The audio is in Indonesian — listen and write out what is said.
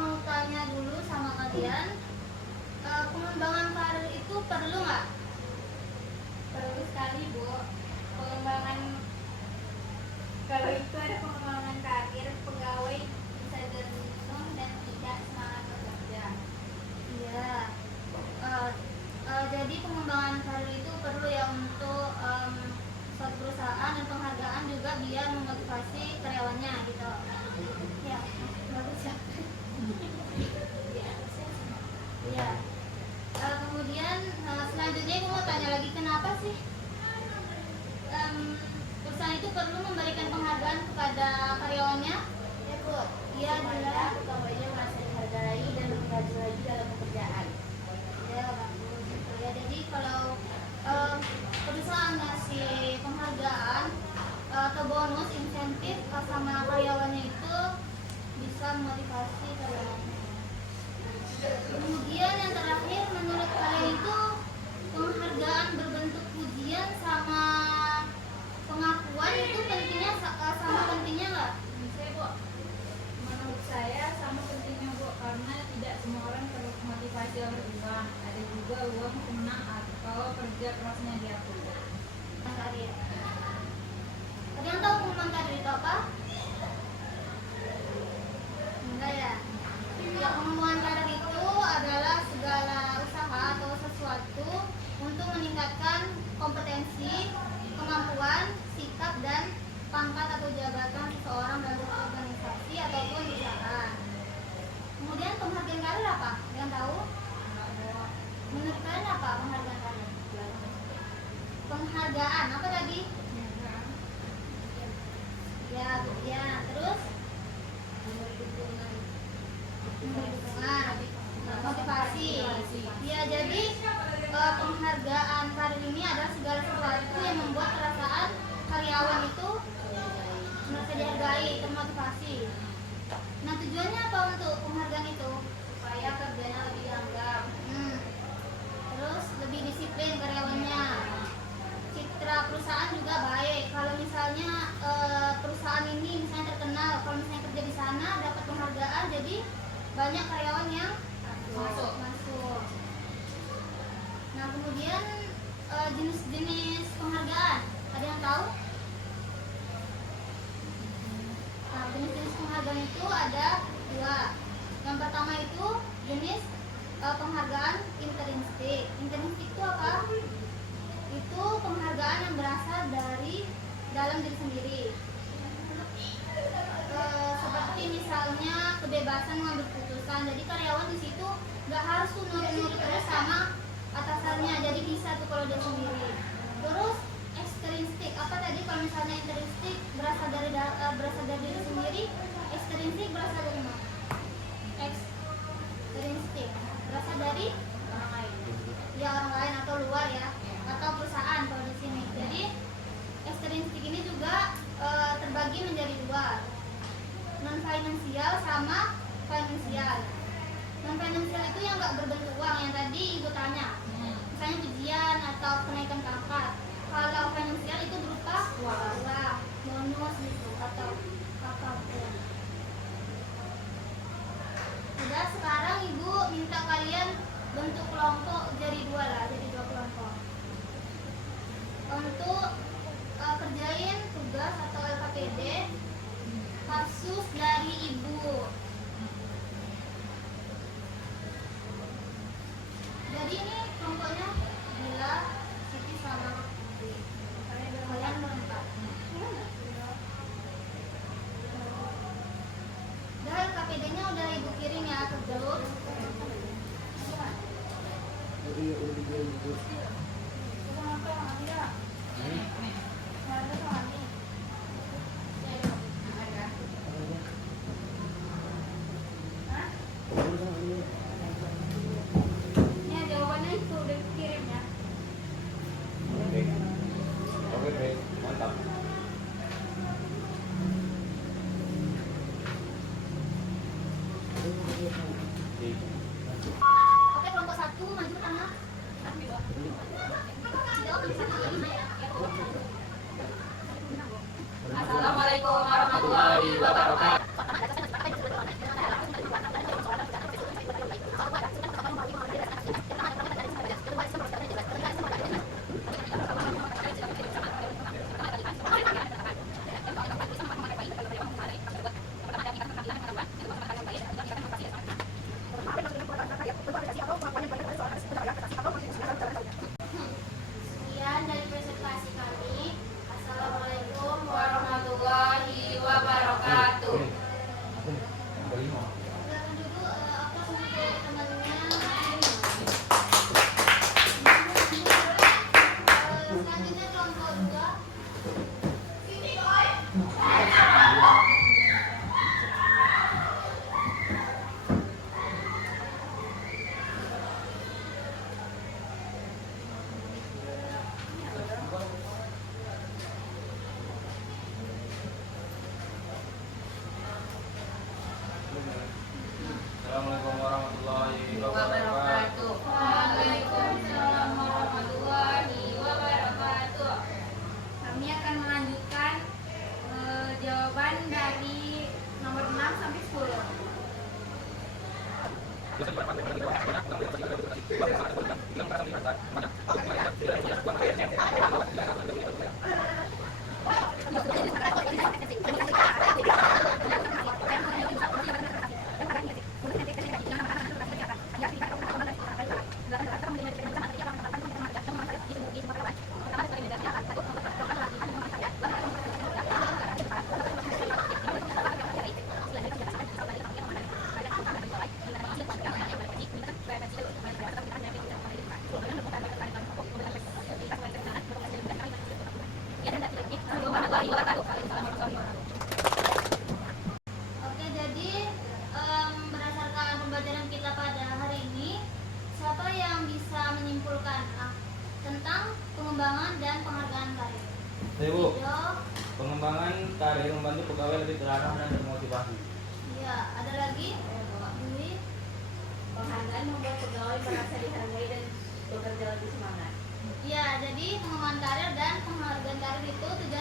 mau tanya dulu sama kalian, pengembangan karir itu perlu nggak? Perlu sekali, Bu. Pengembangan, kalau itu ada pengembangan karir, pegawai bisa jenuh dan tidak semangat bekerja. Iya. Jadi pengembangan karir itu perlu ya untuk suatu perusahaan, dan penghargaan juga biar memotivasi karyawannya gitu. Ya, bagus ya. Iya. Kemudian selanjutnya aku mau tanya lagi, kenapa sih perusahaan itu perlu memberikan penghargaan kepada karyawannya? Ya, Bu. Iya, Supaya pegawainya merasa dihargai dan lebih rajin lagi dalam pekerjaan. Ya, bagus gitu ya. Jadi kalau perusahaan ngasih penghargaan atau bonus insentif sama karyawannya itu bisa memotivasi karyawannya. Kemudian yang terakhir, menurut kalian itu penghargaan berbentuk pujian sama pengakuan itu pentingnya sama pentingnya nggak? Saya, Bu, menurut saya sama pentingnya, Bu, karena tidak semua orang termotivasi oleh uang. Ada juga uang senang atau kerja kerasnya diakui. Karir. Ada yang tahu pengumuman karir itu apa? Enggak ya? Ya, pengumuman karir itu adalah segala usaha atau sesuatu untuk meningkatkan kompetensi, kemampuan, sikap, dan pangkat atau jabatan seseorang dalam organisasi ataupun perusahaan. Kemudian penghargaan karir apa? Yang tahu? Menurut kalian apa penghargaan karir? Penghargaan apa tadi? Ya, terus dukungan, motivasi. Ya, jadi penghargaan karir ini adalah segala sesuatu yang membuat perasaan karyawan itu merasa dihargai, termotivasi. Nah, tujuannya apa untuk penghargaan itu? Supaya kerjanya lebih dianggap. Terus lebih disiplin karyawannya. Citra perusahaan juga baik. Kalau misalnya perusahaan ini misalnya terkenal, kalau misalnya kerja di sana dapat penghargaan, jadi banyak karyawan yang masuk. Nah, kemudian jenis-jenis penghargaan, ada yang tahu? Nah, jenis-jenis penghargaan itu ada dua. Yang pertama itu jenis penghargaan intrinsik. Intrinsik itu apa? Itu penghargaan yang berasal dari dalam diri sendiri. Seperti misalnya kebebasan mengambil keputusan. Jadi karyawan di situ nggak harus tuh nurut terus sama atasannya. Jadi bisa tuh kalau dia sendiri. Terus ekstrinsik, apa tadi? Kalau misalnya intrinsik berasal dari diri sendiri, ekstrinsik berasal dari mana? Ekstrinsik berasal dari Orang lain. ya orang lain atau luar ya, atau perusahaan kalau di sini. Jadi ekstrinsik ini juga terbagi menjadi dua, non finansial sama finansial. Non finansial itu yang nggak berbentuk uang, yang tadi ibu tanya, misalnya pujian atau kenaikan pangkat. Kalau finansial itu berupa uang, bonus gitu atau apapun. Udah, sekarang ibu minta kalian bentuk kelompok jadi dua kelompok untuk kerjain tugas atau LKPD kasus dari ibu. Jadi ini kelompoknya Bila, Siti sama Putri. Kalian berempat. Udah, LKPD-nya udah ibu kirim ya ke grup. Ya, jawabannya itu udah kirim ya. Oke, mantap. Oke, kelompok 1 maju ke tengah. Jawab bisa Assalamualaikum warahmatullahi wabarakatuh. Oke, jadi berdasarkan pembelajaran kita pada hari ini, siapa yang bisa menyimpulkan tentang pengembangan dan penghargaan karir? Ibu, Yo, pengembangan karir membantu pegawai lebih terarah dan termotivasi. iya, ada lagi? Pak Dwi. Penghargaan membuat pegawai merasa dihargai dan bekerja lebih semangat. Iya, jadi pengembangan karir dan penghargaan karir itu tujuan